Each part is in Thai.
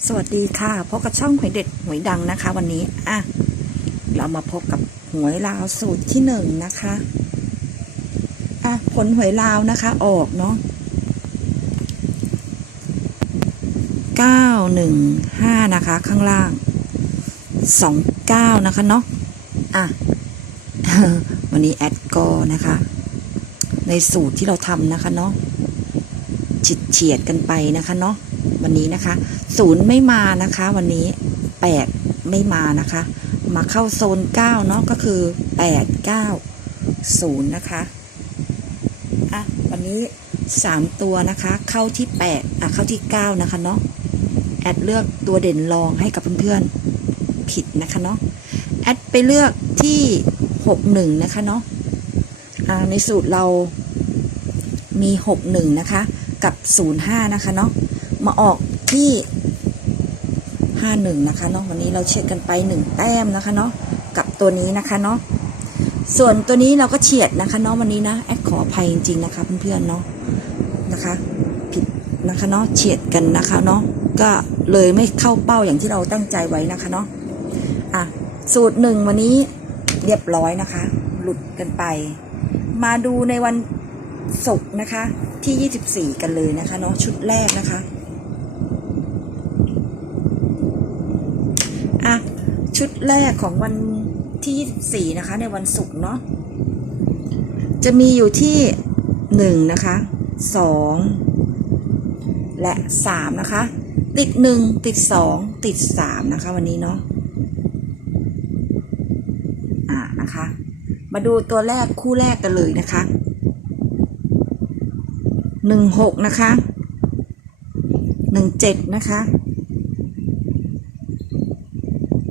สวัสดีค่ะพบกับช่องหวยเด็ดหวยดังนะคะ วันนี้อะเรามาพบกับหวยลาวสูตรที่หนึ่งนะคะอะผลหวยลาวนะคะ ออกเนาะเก้าหนึ่งห้านะคะ ข้างล่างสองเก้านะคะเนาะอะวันนี้แอดก็นะคะ ในสูตรที่เราทำนะคะเนาะฉิดเฉียดกันไปนะคะเนาะ วันนี้นะคะศูนย์ไม่มานะคะ วันนี้แปดไม่มานะคะ มาเข้าโซนเก้าเนาะก็คือแปดเก้าศูนย์นะคะอะวันนี้สามตัวนะคะ เข้าที่แปดอะเข้าที่เก้านะคะเนาะแอดเลือกตัวเด่นรองให้กับเพื่อนๆผิดนะคะเนาะแอดไปเลือกที่หกหนึ่งนะคะเนาะอ่าในสูตรเรามีหกหนึ่งนะคะ กับศูนย์ห้านะคะเนาะ มาออกที่51นะคะเนาะวันนี้เราเช็คกันไป1แต้มนะคะเนาะกับตัวนี้นะคะเนาะส่วนตัวนี้เราก็เฉียดนะคะเนาะวันนี้นะแอดขออภัยจริงๆนะคะเพื่อนๆเนาะนะคะผิดนะคะเนาะเฉียดกันนะคะเนาะก็เลยไม่เข้าเป้าอย่างที่เราตั้งใจไว้นะคะเนาะอะสูตรหนึ่งวันนี้เรียบร้อยนะคะ หลุดกันไป มาดูในวันศุกร์นะคะที่ 24 กันเลยนะคะเนาะชุดแรกนะคะ ชุดแรกของวันที่ 24 นะคะ ในวันศุกร์เนาะจะมีอยู่ที่ 1 นะคะ 2 และ 3 นะคะ ติด 1 ติด 2 ติด 3 นะคะ วันนี้เนาะอ่านะคะ มาดูตัวแรกคู่แรกกันเลยนะคะหนึ่งหกนะคะหนึ่งเจ็ดนะคะ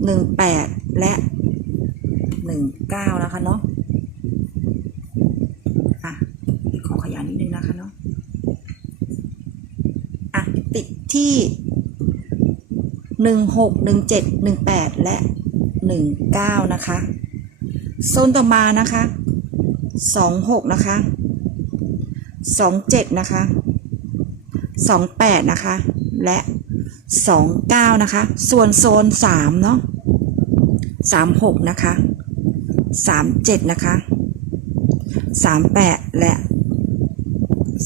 หนึ่งแปดและหนึ่งเก้านะคะเนาะอะขอขยายนิดนึงนะคะเนาะอะติดที่หนึ่งหกหนึ่งเจ็ดหนึ่งแปดและหนึ่งเก้านะคะ โซนต่อมานะคะสองหกนะคะสองเจ็ดนะคะสองแปดนะคะ และสองเก้านะคะ ส่วนโซนสามเนาะ สามหกนะคะสามเจ็ดนะคะสามแปดและ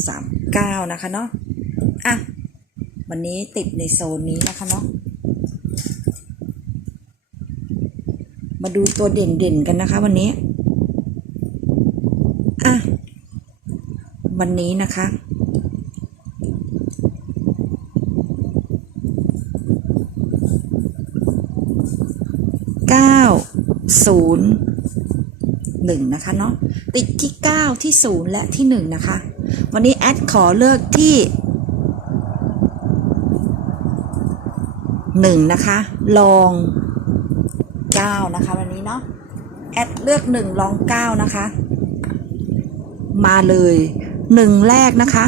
สามเก้านะคะเนาะอะวันนี้ติดในโซนนี้นะคะเนาะมาดูตัวเด่นๆกันนะคะวันนี้อะวันนี้นะคะ 0 1 นะคะเนาะติดที่ 9 ที่ 0 และที่ 1 นะคะ วันนี้แอดขอเลือกที่ 1 นะคะ ลอง 9 นะคะ วันนี้เนาะแอดเลือก 1 ลอง 9 นะคะ มาเลย 1 แรกนะคะ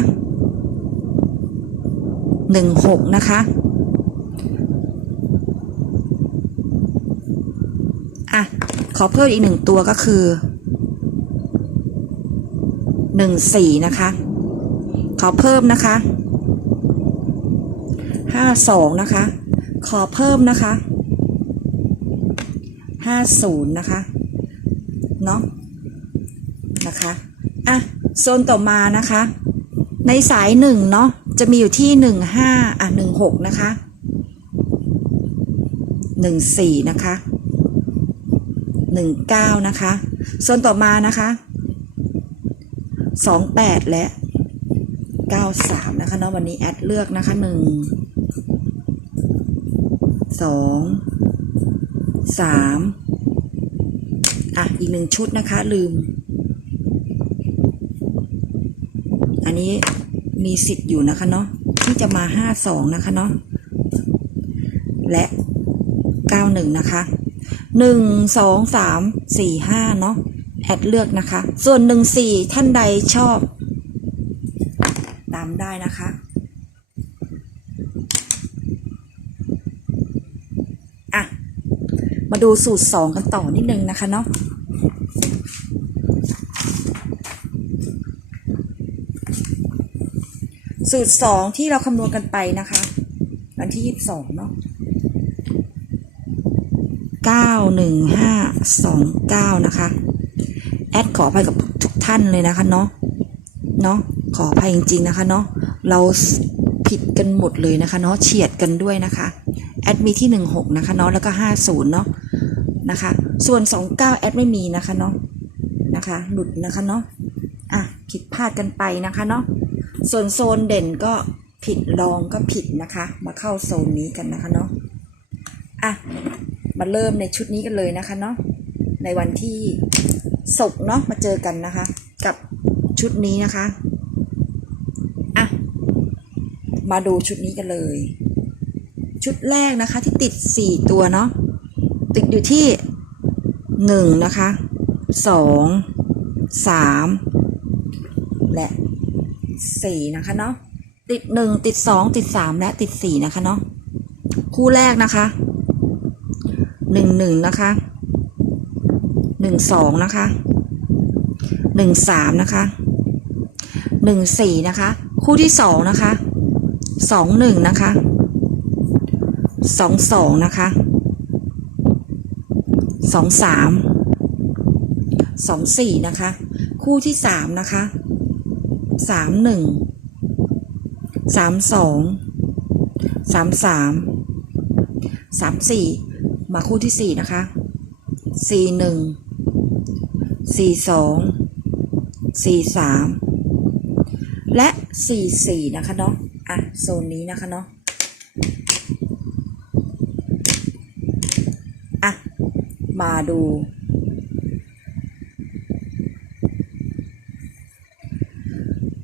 1 6 นะคะ ขอเพิ่มอีกหนึ่งตัวก็คือหนึ่งสี่นะคะ ขอเพิ่มนะคะห้าสองนะคะ ขอเพิ่มนะคะห้าศูนย์นะคะ เนาะนะคะอะโซนต่อมานะคะ ในสายหนึ่งเนาะจะมีอยู่ที่หนึ่งห้าอะหนึ่งหกนะคะหนึ่งสี่นะคะ หนึ่งเก้านะคะโซนต่อมานะคะสองแปดและเก้าสามนะคะเนาะวันนี้แอดเลือกนะคะหนึ่งสองสามอะ อีกหนึ่งชุดนะคะ ลืม อันนี้มีสิทธิ์อยู่นะคะเนาะที่จะมาห้าสองนะคะเนาะและเก้าหนึ่งนะคะ หนึ่งสองสามสี่ห้าเนาะแอดเลือกนะคะ ส่วนหนึ่งสี่ท่านใดชอบ ตามได้นะคะ อะ มาดูสูตรสองกันต่อนิดนึงนะคะเนาะสูตรสองที่เราคำนวณกันไปนะคะ วันที่ยี่สิบสองเนาะ เก้าหนึ่งห้าสองเก้านะคะ แอดขออภัยกับทุกท่านเลยนะคะเนาะเนาะขออภัยจริงๆนะคะเนาะเราผิดกันหมดเลยนะคะเนาะเฉียดกันด้วยนะคะ แอดมีที่หนึ่งหกนะคะเนาะแล้วก็ห้าศูนย์เนาะนะคะ ส่วนสองเก้าแอดไม่มีนะคะเนาะนะคะ หลุดนะคะเนาะอะผิดพลาดกันไปนะคะเนาะส่วนโซนเด่นก็ผิดรองก็ผิดนะคะ มาเข้าโซนนี้กันนะคะเนาะอะ มาเริ่มในชุดนี้กันเลยนะคะเนาะในวันที่ศุกร์เนาะมาเจอกันนะคะ กับชุดนี้นะคะอะมาดูชุดนี้กันเลย ชุดแรกนะคะที่ติดสี่ตัวเนาะติดอยู่ที่หนึ่งนะคะสองสามและสี่นะคะเนาะติดหนึ่งติดสองติดสามและติดสี่นะคะเนาะคู่แรกนะคะ หนึ่งหนึ่งนะคะหนึ่งสองนะคะหนึ่งสามนะคะหนึ่งสี่นะคะ คู่ที่สองนะคะสองหนึ่งนะคะสองสองนะคะสองสามสองสี่นะคะ คู่ที่สามนะคะสามหนึ่งสามสองสามสามสามสี่ มาคู่ที่สี่นะคะสี่หนึ่งสี่สองสี่สามและสี่สี่นะคะเนาะอะโซนนี้นะคะเนาะอะมาดู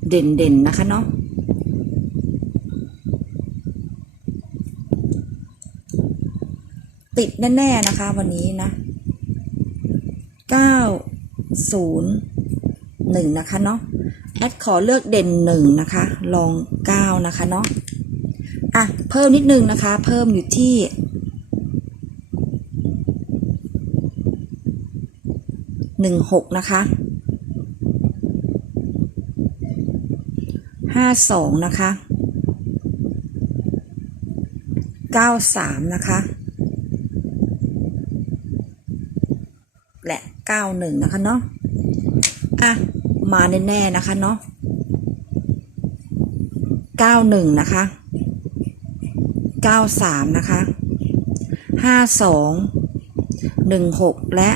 เด่นๆนะคะเนาะ ติดแน่ๆนะคะวันนี้นะเก้าศูนะคะเนาะแอดขอเลือกเด่นหนึ่งนะคะ ลองเก้านะคะเนาะอะ เพิ่มนิดนึงนะคะ เพิ่มอยู่ที่หนึ่งหกนะคะห้าสองนะคะเก้าสามนะคะ และ เก้าหนึ่งนะคะเนาะอะมาแน่ๆนะคะเนาะเก้าหนึ่งนะคะเก้าสามนะคะห้าสองหนึ่งหกและ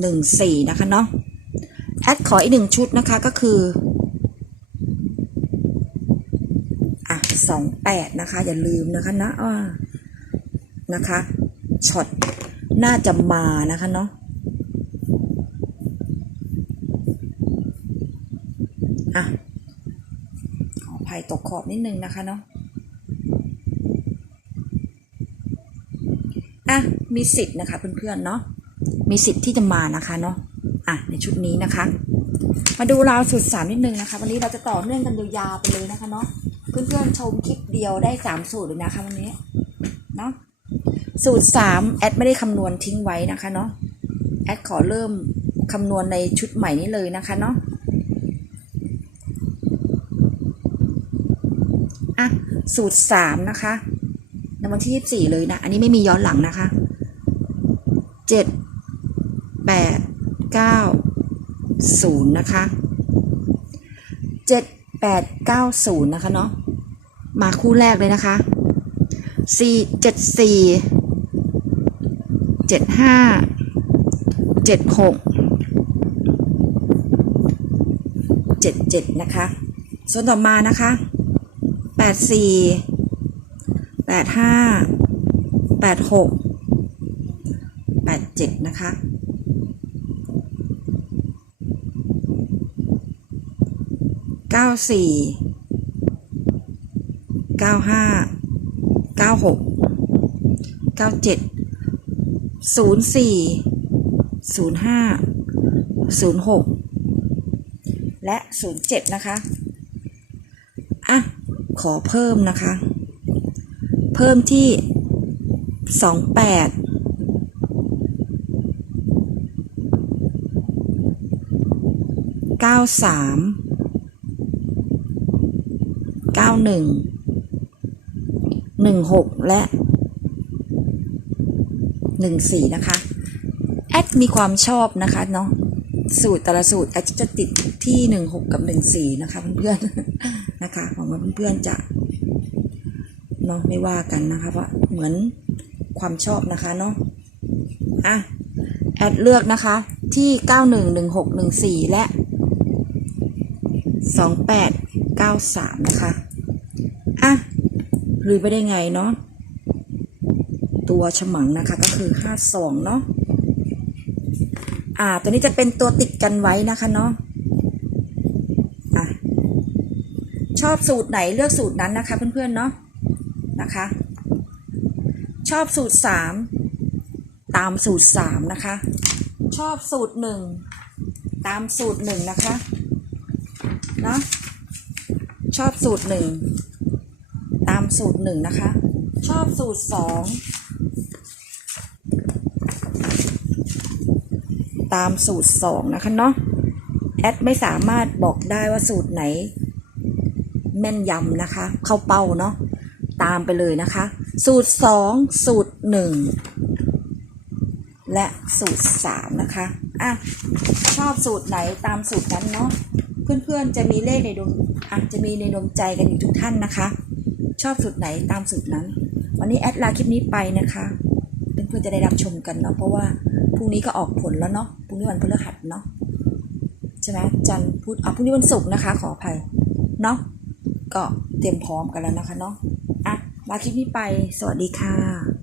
หนึ่งสี่นะคะเนาะแอดขออีกหนึ่งชุดนะคะก็คืออะสองแปดนะคะ อย่าลืมนะคะนะอ่านะคะช็อต น่าจะมานะคะเนาะอะขออภัยตกขอบนิดนึงนะคะเนาะอะมีสิทธิ์นะคะเพื่อนๆเนาะมีสิทธิ์ที่จะมานะคะเนาะอะในชุดนี้นะคะ มาดูราวสุดสามนิดนึงนะคะ วันนี้เราจะต่อเนื่องกันยาวๆไปเลยนะคะเนาะเพื่อนๆชมคลิปเดียวได้สามสูตรเลยนะคะวันนี้เนาะ สูตรสามแอดไม่ได้คำนวณทิ้งไว้นะคะเนาะแอดขอเริ่มคำนวณในชุดใหม่นี้เลยนะคะเนาะอะสูตรสามนะคะในวันที่ยี่สี่เลยนะ อันนี้ไม่มีย้อนหลังนะคะเจ็ดแปดเก้าศูนย์นะคะเจ็ดแปดเก้าศูนย์นะคะเนาะมาคู่แรกเลยนะคะ สี่เจ็ดสี่เจ็ดห้าเจ็ดหกเจ็ดเจ็ดนะคะส่วนต่อมานะคะแปดสี่แปดห้าแปดหกแปดเจ็ดนะคะเก้าสี่เก้าห้า เก้าหกเก้าเจ็ดศูนย์สี่ศูนย์ห้าศูนย์หกและศูนย์เจ็ดนะคะ อะ ขอเพิ่มนะคะ เพิ่มที่สองแปดเก้าสามเก้าหนึ่ง หนึ่งหกและหนึ่งสี่นะคะ แอดมีความชอบนะคะเนาะสูตรแต่ละสูตรแอดจะติดที่หนึ่งหกกับหนึ่งสี่นะคะเพื่อนๆนะคะหวังว่าเพื่อนๆจะเนาะไม่ว่ากันนะคะเพราะเหมือนความชอบนะคะเนาะอะแอดเลือกนะคะที่เก้าหนึ่งหนึ่งหกหนึ่งสี่และสองแปดเก้าสามนะคะ ลืมไปได้ไงเนาะตัวฉมังนะคะก็คือห้าสองเนาะอ่า ตัวนี้จะเป็นตัวติดกันไว้นะคะเนาะอะชอบสูตรไหนเลือกสูตรนั้นนะคะ เพื่อนๆเนาะนะคะ ชอบสูตรสามตามสูตรสามนะคะ ชอบสูตรหนึ่งตามสูตรหนึ่งนะคะเนาะชอบสูตรหนึ่ง สูตรหนึ่งนะคะ ชอบสูตรสองตามสูตรสองนะคะเนาะแอดไม่สามารถบอกได้ว่าสูตรไหน แม่นยำนะคะ เข้าเป้าเนาะตามไปเลยนะคะ สูตรสองสูตรหนึ่งและสูตรสามนะคะอะชอบสูตรไหนตามสูตรนั้นเนาะเพื่อนๆจะมีเลขในดวงอะจะมีในดวงใจกันอยู่ทุกท่านนะคะ ชอบสูตรไหนตามสูตรนั้น วันนี้แอดลาคลิปนี้ไปนะคะเพื่อนๆจะได้รับชมกันเนาะเพราะว่าพรุ่งนี้ก็ออกผลแล้วเนาะพรุ่งนี้วันพฤหัสเนาะใช่ไหมจันพุธอะพรุ่งนี้วันศุกร์นะคะ ขออภัยเนาะก็เตรียมพร้อมกันแล้วนะคะเนาะอะลาคลิปนี้ไปสวัสดีค่ะ